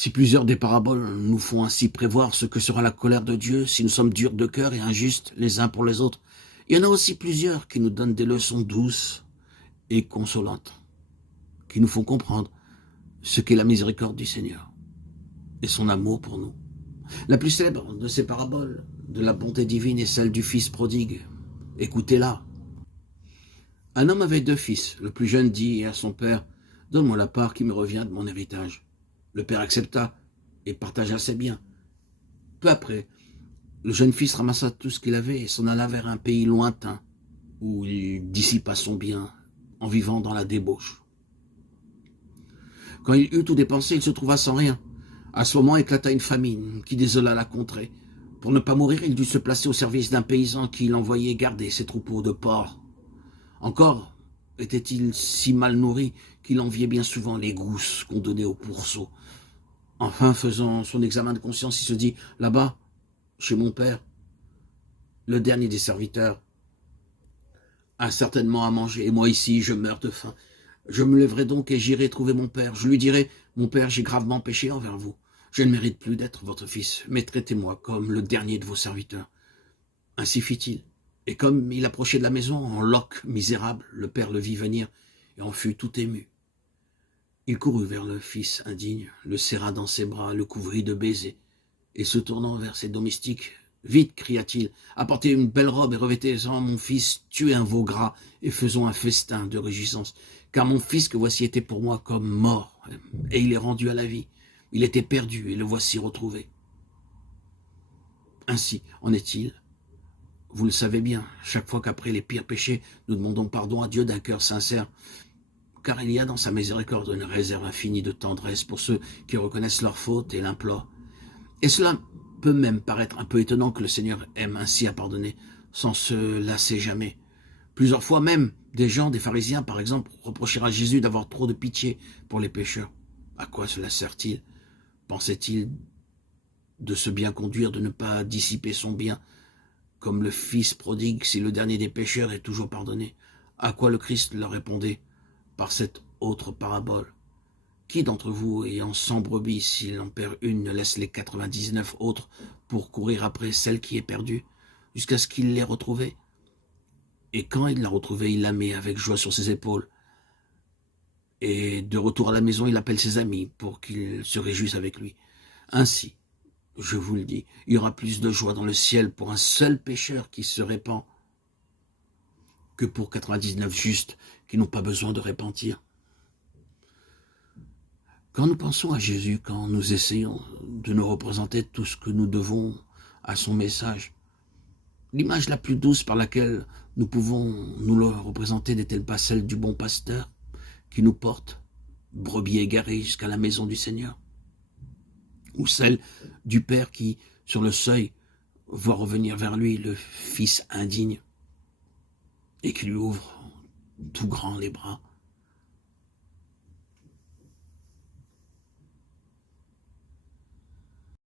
Si plusieurs des paraboles nous font ainsi prévoir ce que sera la colère de Dieu si nous sommes durs de cœur et injustes les uns pour les autres, il y en a aussi plusieurs qui nous donnent des leçons douces et consolantes, qui nous font comprendre ce qu'est la miséricorde du Seigneur et son amour pour nous. La plus célèbre de ces paraboles de la bonté divine est celle du fils prodigue. Écoutez-la. Un homme avait deux fils. Le plus jeune dit à son père, « Donne-moi la part qui me revient de mon héritage. » Le père accepta et partagea ses biens. Peu après, le jeune fils ramassa tout ce qu'il avait et s'en alla vers un pays lointain, où il dissipa son bien en vivant dans la débauche. Quand il eut tout dépensé, il se trouva sans rien. À ce moment éclata une famine qui désola la contrée. Pour ne pas mourir, il dut se placer au service d'un paysan qui l'envoyait garder ses troupeaux de porcs. Encore était-il si mal nourri qu'il enviait bien souvent les gousses qu'on donnait aux pourceaux. Enfin, faisant son examen de conscience, il se dit, là-bas, chez mon père, le dernier des serviteurs a certainement à manger, et moi ici, je meurs de faim. Je me lèverai donc et j'irai trouver mon père. Je lui dirai, mon père, j'ai gravement péché envers vous. Je ne mérite plus d'être votre fils, mais traitez-moi comme le dernier de vos serviteurs. Ainsi fit-il. Et comme il approchait de la maison, en loque misérable, le père le vit venir et en fut tout ému. Il courut vers le fils indigne, le serra dans ses bras, le couvrit de baisers, et se tournant vers ses domestiques, « Vite, cria-t-il, apportez une belle robe et revêtez-en mon fils, tuez un veau gras et faisons un festin de réjouissance, car mon fils que voici était pour moi comme mort, et il est rendu à la vie. Il était perdu et le voici retrouvé. » Ainsi en est-il. Vous le savez bien, chaque fois qu'après les pires péchés, nous demandons pardon à Dieu d'un cœur sincère, car il y a dans sa miséricorde une réserve infinie de tendresse pour ceux qui reconnaissent leurs fautes et l'implorent. Et cela peut même paraître un peu étonnant que le Seigneur aime ainsi à pardonner, sans se lasser jamais. Plusieurs fois même, des gens, des pharisiens par exemple, reprochèrent à Jésus d'avoir trop de pitié pour les pécheurs. À quoi cela sert-il? Pensait-il de se bien conduire, de ne pas dissiper son bien, comme le fils prodigue, si le dernier des pécheurs est toujours pardonné? À quoi le Christ leur répondait par cette autre parabole? Qui d'entre vous, ayant 100 brebis, s'il en perd une, ne laisse les 99 autres pour courir après celle qui est perdue, jusqu'à ce qu'il l'ait retrouvée? Et quand il l'a retrouvée, il la met avec joie sur ses épaules. Et de retour à la maison, il appelle ses amis pour qu'ils se réjouissent avec lui. Ainsi, je vous le dis, il y aura plus de joie dans le ciel pour un seul pécheur qui se répand que pour 99 justes qui n'ont pas besoin de repentir. Quand nous pensons à Jésus, quand nous essayons de nous représenter tout ce que nous devons à son message, l'image la plus douce par laquelle nous pouvons nous le représenter n'est-elle pas celle du bon pasteur qui nous porte, brebis égarées, jusqu'à la maison du Seigneur? Ou celle du Père qui, sur le seuil, voit revenir vers lui le Fils indigne et qui lui ouvre tout grand les bras